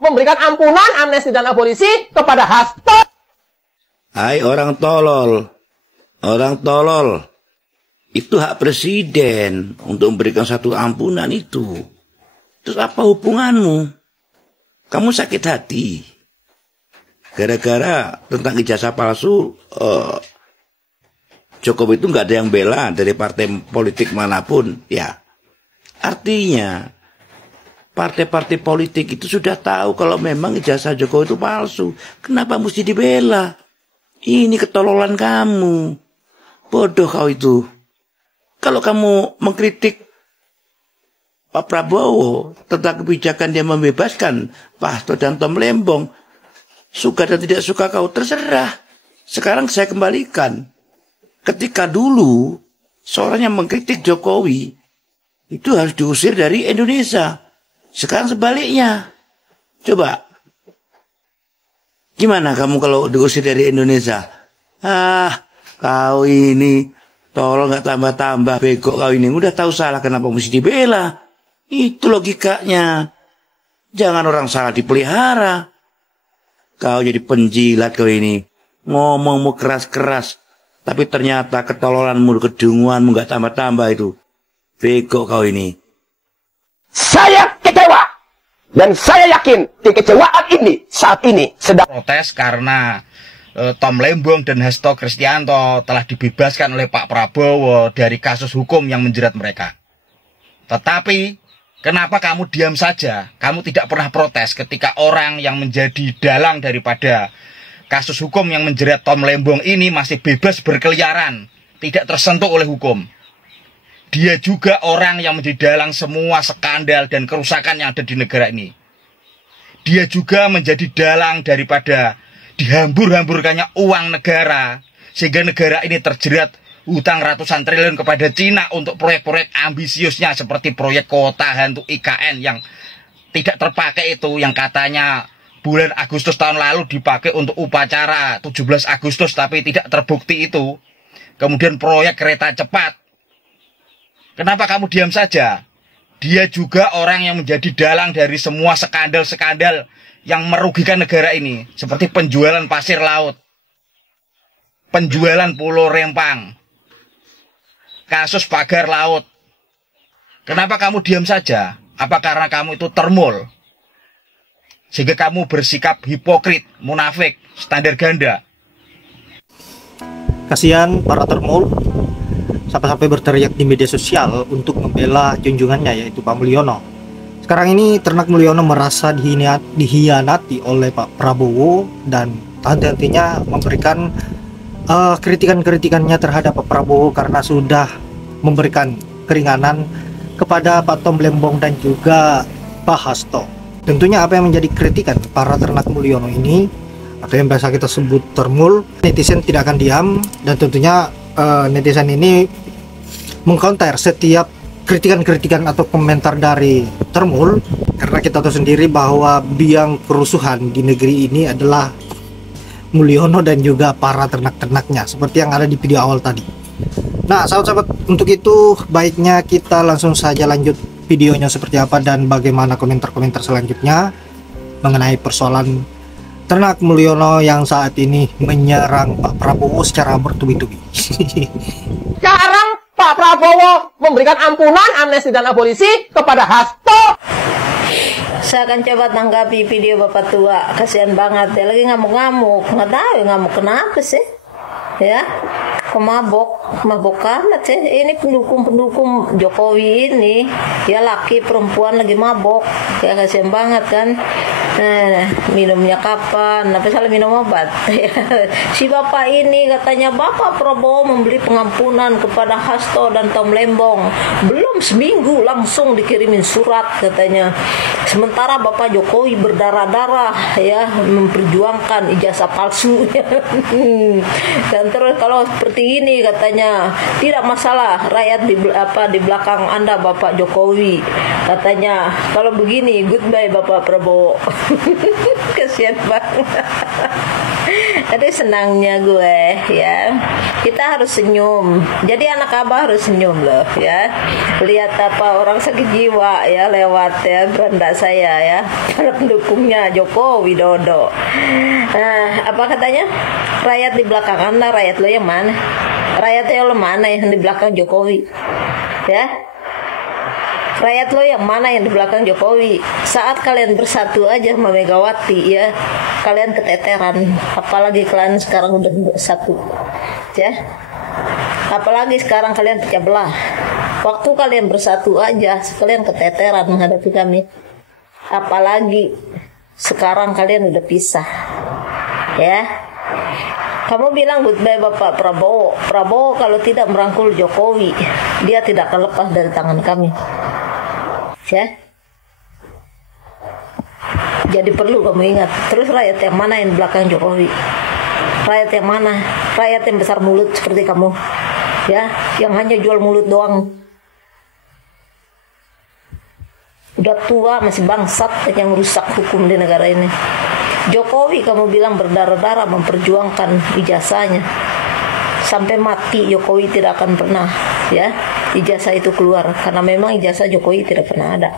memberikan ampunan, amnesti, dan abolisi kepada Hasto. Hai orang tolol, itu hak presiden untuk memberikan satu ampunan itu. Terus apa hubunganmu? Kamu sakit hati gara-gara tentang ijazah palsu. Jokowi itu nggak ada yang bela dari partai politik manapun, ya. Artinya partai-partai politik itu sudah tahu kalau memang ijazah Jokowi itu palsu. Kenapa mesti dibela? Ini ketololan kamu. Bodoh kau itu. Kalau kamu mengkritik Pak Prabowo tentang kebijakan dia membebaskan Pak Hasto dan Tom Lembong, suka dan tidak suka kau terserah. Sekarang saya kembalikan. Ketika dulu seorang yang mengkritik Jokowi itu harus diusir dari Indonesia. Sekarang sebaliknya. Coba. Gimana kamu kalau diusir dari Indonesia? Kau ini tolong gak tambah-tambah bego kau ini. Udah tahu salah kenapa mesti dibela. Itu logikanya. Jangan orang salah dipelihara. Kau jadi penjilat kau ini. Ngomongmu keras-keras. Tapi ternyata ketololanmu, kedunguanmu gak tambah-tambah itu. Bego kau ini. Saya kecewa. Dan saya yakin kekecewaan ini saat ini sedang protes karena Tom Lembong dan Hasto Kristianto telah dibebaskan oleh Pak Prabowo dari kasus hukum yang menjerat mereka. Tetapi kenapa kamu diam saja? Kamu tidak pernah protes ketika orang yang menjadi dalang daripada kasus hukum yang menjerat Tom Lembong ini masih bebas berkeliaran, tidak tersentuh oleh hukum. Dia juga orang yang menjadi dalang semua skandal dan kerusakan yang ada di negara ini. Dia juga menjadi dalang daripada dihambur-hamburkannya uang negara, sehingga negara ini terjerat utang ratusan triliun kepada Cina untuk proyek-proyek ambisiusnya seperti proyek kota hantu IKN yang tidak terpakai itu, yang katanya bulan Agustus tahun lalu dipakai untuk upacara 17 Agustus tapi tidak terbukti itu. Kemudian proyek kereta cepat. Kenapa kamu diam saja? Dia juga orang yang menjadi dalang dari semua skandal-skandal yang merugikan negara ini. Seperti penjualan pasir laut, penjualan pulau Rempang, kasus pagar laut. Kenapa kamu diam saja? Apa karena kamu itu termul? Sehingga kamu bersikap hipokrit, munafik, standar ganda. Kasihan para termul sampai-sampai berteriak di media sosial untuk membela junjungannya yaitu Pak Mulyono. Sekarang ini Ternak Mulyono merasa dihianati oleh Pak Prabowo dan henti-hentinya memberikan kritikan-kritikannya terhadap Pak Prabowo karena sudah memberikan keringanan kepada Pak Tom Lembong dan juga Pak Hasto. Tentunya apa yang menjadi kritikan para Ternak Mulyono ini atau yang biasa kita sebut termul, netizen tidak akan diam dan tentunya netizen ini mengcounter setiap kritikan-kritikan atau komentar dari termul, karena kita tahu sendiri bahwa biang kerusuhan di negeri ini adalah Mulyono dan juga para ternak-ternaknya seperti yang ada di video awal tadi. Nah sahabat-sahabat, untuk itu baiknya kita langsung saja lanjut videonya seperti apa dan bagaimana komentar-komentar selanjutnya mengenai persoalan Ternak Mulyono yang saat ini menyerang Pak Prabowo secara bertubi-tubi. sekarang Pak Prabowo memberikan ampunan, amnesti, dan abolisi kepada Hasto. Saya akan coba tanggapi video Bapak tua. Kasihan banget ya, lagi ngamuk-ngamuk. Nggak tahu ya ngamuk kenapa sih? Ya, mabok amat sih. Ini pendukung Jokowi ini, ya laki perempuan lagi mabok. Ya kasihan banget kan. Minumnya kapan? Apa salah minum obat? Si bapak ini katanya Bapak Prabowo memberi pengampunan kepada Hasto dan Tom Lembong. Belum seminggu langsung dikirimin surat katanya. Sementara Bapak Jokowi berdarah-darah ya memperjuangkan ijazah palsu. Dan terus kalau seperti ini katanya tidak masalah rakyat di belakang Anda Bapak Jokowi. Katanya kalau begini goodbye Bapak Prabowo. Kasihan banget. Aduh senangnya gue ya. Kita harus senyum. Jadi anak abah harus senyum loh ya. Lihat apa orang sakit jiwa ya lewat ya beranda saya ya. Para pendukungnya Joko Widodo. Nah, apa katanya? Rakyat di belakang Anda, rakyat lo yang mana? Rakyatnya lo mana yang di belakang Jokowi? Ya. Rakyat lo yang mana yang di belakang Jokowi? Saat kalian bersatu aja sama Megawati ya, kalian keteteran. Apalagi kalian sekarang udah bersatu, ya. Apalagi sekarang kalian pecah belah. Waktu kalian bersatu aja, kalian keteteran menghadapi kami. Apalagi sekarang kalian udah pisah, ya. Kamu bilang goodbye Bapak Prabowo. Prabowo kalau tidak merangkul Jokowi, dia tidak akan lepas dari tangan kami. Ya. Jadi perlu kamu ingat. Terus rakyat yang mana yang belakang Jokowi? Rakyat yang mana? Rakyat yang besar mulut seperti kamu. Ya, yang hanya jual mulut doang. Udah tua masih bangsat yang rusak hukum di negara ini. Jokowi kamu bilang berdarah-darah memperjuangkan ijazahnya. Sampai mati Jokowi tidak akan pernah ya ijazah itu keluar, karena memang ijazah Jokowi tidak pernah ada.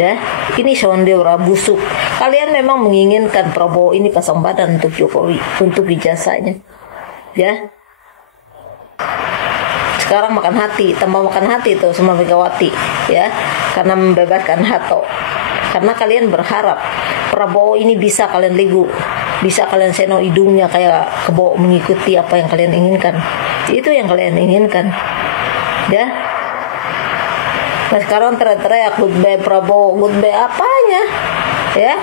Ya, ini sondeura busuk. Kalian memang menginginkan Prabowo ini pasang badan untuk Jokowi, untuk ijazahnya. Ya. Sekarang makan hati, tambah makan hati tuh sama Megawati, ya, karena membebaskan Hato. Karena kalian berharap Prabowo ini bisa kalian ligu, bisa kalian seno hidungnya kayak kebo mengikuti apa yang kalian inginkan. Itu yang kalian inginkan, ya. Nah sekarang teriak-teriak goodbye Prabowo, goodbye apanya, ya?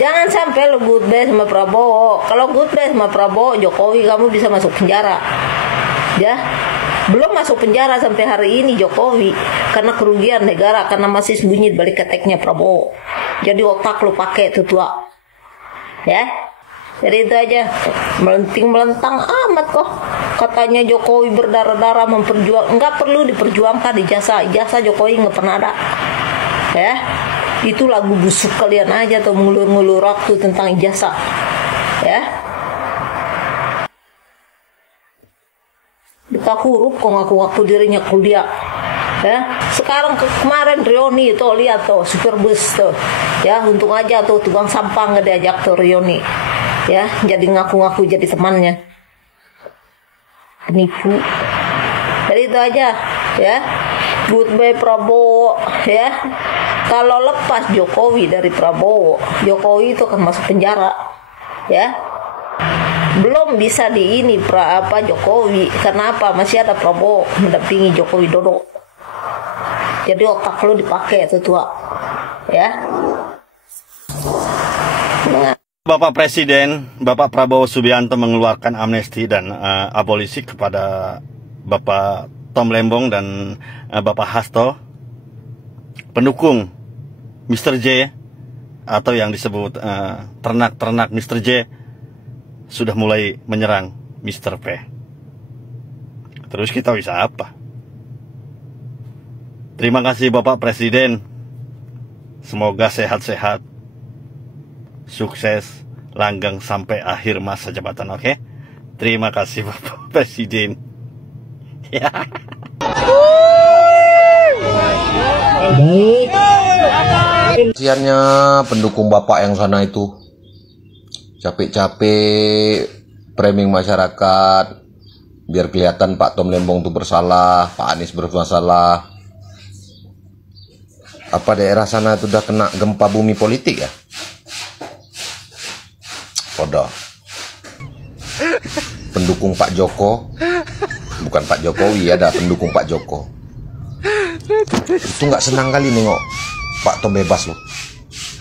Jangan sampai lo goodbye sama Prabowo. Kalau goodbye sama Prabowo, Jokowi kamu bisa masuk penjara, ya. Belum masuk penjara sampai hari ini Jokowi karena kerugian negara, karena masih sembunyi balik keteknya Prabowo. Jadi otak lo pakai tuh tua, ya. Jadi itu aja, melenting-melentang amat kok. Katanya Jokowi berdarah-darah memperjuang, nggak perlu diperjuangkan ijazah Jokowi nggak pernah ada, ya. Itu lagu busuk kalian aja tuh ngulur-ngulur waktu tentang ijazah, ya. Buka huruf kok ngaku-ngaku dirinya kuliah, ya. Sekarang kemarin Rioni itu lihat tuh supir bus tuh, ya. Untung aja tuh tukang sampah nggak diajak tuh Rioni, ya. Jadi ngaku-ngaku jadi temannya, penipu. Jadi itu aja, ya. Goodbye Prabowo, ya. Kalau lepas Jokowi dari Prabowo, Jokowi itu akan masuk penjara, ya. Belum bisa di ini Jokowi. Kenapa? Masih ada Prabowo mendampingi Jokowi Dodo. Jadi otak lu dipakai itu tua, ya. Bapak Presiden, Bapak Prabowo Subianto mengeluarkan amnesti dan abolisi kepada Bapak Tom Lembong dan Bapak Hasto, pendukung Mr. J atau yang disebut ternak-ternak Mr. J sudah mulai menyerang Mr. P. Terus kita bisa apa? Terima kasih Bapak Presiden. Semoga sehat-sehat, sukses, langgeng sampai akhir masa jabatan, oke? Terima kasih Bapak Presiden. Ya. Kasiannya pendukung Bapak yang sana itu. Capek-capek framing masyarakat biar kelihatan Pak Tom Lembong itu bersalah, Pak Anies bermasalah. Apa daerah sana itu udah kena gempa bumi politik ya? Bodoh. Pendukung Pak Joko, bukan Pak Jokowi, ada pendukung Pak Joko. Itu nggak senang kali nengok Pak Tom bebas loh.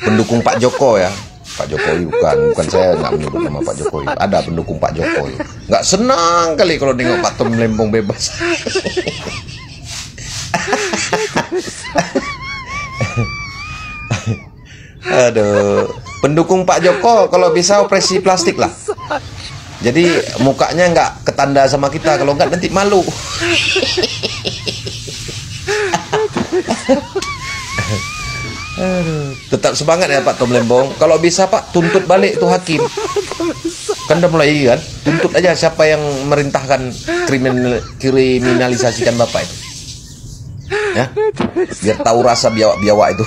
Pendukung Pak Joko ya. Pak Jokowi bukan saya nggak menyebut nama Pak Jokowi. Ada pendukung Pak Jokowi nggak senang kali kalau nengok Pak Tom Lembong bebas. Aduh, pendukung Pak Joko kalau bisa operasi plastik lah. Jadi mukanya nggak ketanda sama kita, kalau nggak nanti malu. Tetap semangat ya Pak Tom Lembong. Kalau bisa Pak tuntut balik tuh hakim. Kan udah mulai kan, tuntut aja siapa yang merintahkan kriminalisasikan Bapak itu. Ya, biar tahu rasa biawak-biawak itu.